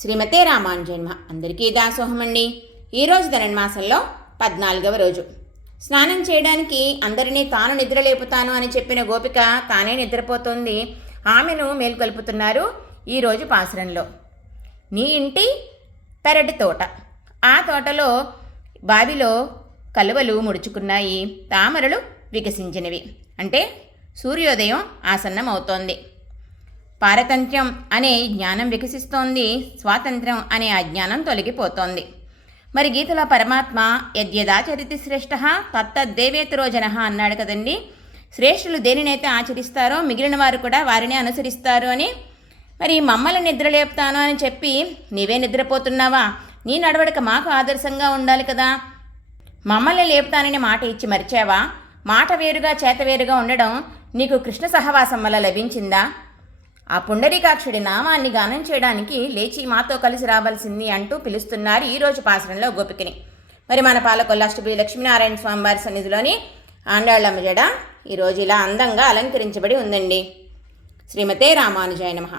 శ్రీమతే రామానుజన్మ అందరికీ దాసోహమండి. ఈరోజు ధనుర్మాసంలో 14వ రోజు. స్నానం చేయడానికి అందరినీ తాను నిద్రలేపుతాను అని చెప్పిన గోపిక తానే నిద్రపోతోంది. ఆమెను మేల్కొల్పుతున్నారు ఈరోజు పాసురంలో. నీ ఇంటి పెరటి తోట, ఆ తోటలో బావిలో కలువలు ముడుచుకున్నాయి, తామరలు వికసించినవి. అంటే సూర్యోదయం ఆసన్నం అవుతోంది. పారతంత్ర్యం అనే జ్ఞానం వికసిస్తోంది, స్వాతంత్ర్యం అనే అజ్ఞానం తొలగిపోతోంది. మరి గీతలో పరమాత్మ యద్యదాచరితి శ్రేష్ఠ తత్తద్దేవేతరో జనః అన్నాడు కదండి. శ్రేష్ఠులు దేనినైతే ఆచరిస్తారో మిగిలిన వారు కూడా వారిని అనుసరిస్తారు అని. మరి మమ్మల్ని నిద్రలేపుతాను అని చెప్పి నీవే నిద్రపోతున్నావా? నీ నడవడిక మాకు ఆదర్శంగా ఉండాలి కదా. మమ్మల్ని లేపుతానని మాట ఇచ్చి మరిచావా? మాట వేరుగా చేత వేరుగా ఉండడం నీకు కృష్ణ సహవాసం వల్ల లభించిందా? ఆ పుండరీకాక్షుడి నామాన్ని గానం చేయడానికి లేచి మాతో కలిసి రావాల్సింది అంటూ పిలుస్తున్నారు ఈరోజు పాసురంలో గోపికని. మరి మన పాలకొల్లాష్టమి లక్ష్మీనారాయణ స్వామి వారి సన్నిధిలోని ఆండాళ్ళమ్మ జడ ఈరోజు ఇలా అందంగా అలంకరించబడి ఉందండి. శ్రీమతే రామానుజాయ నమః.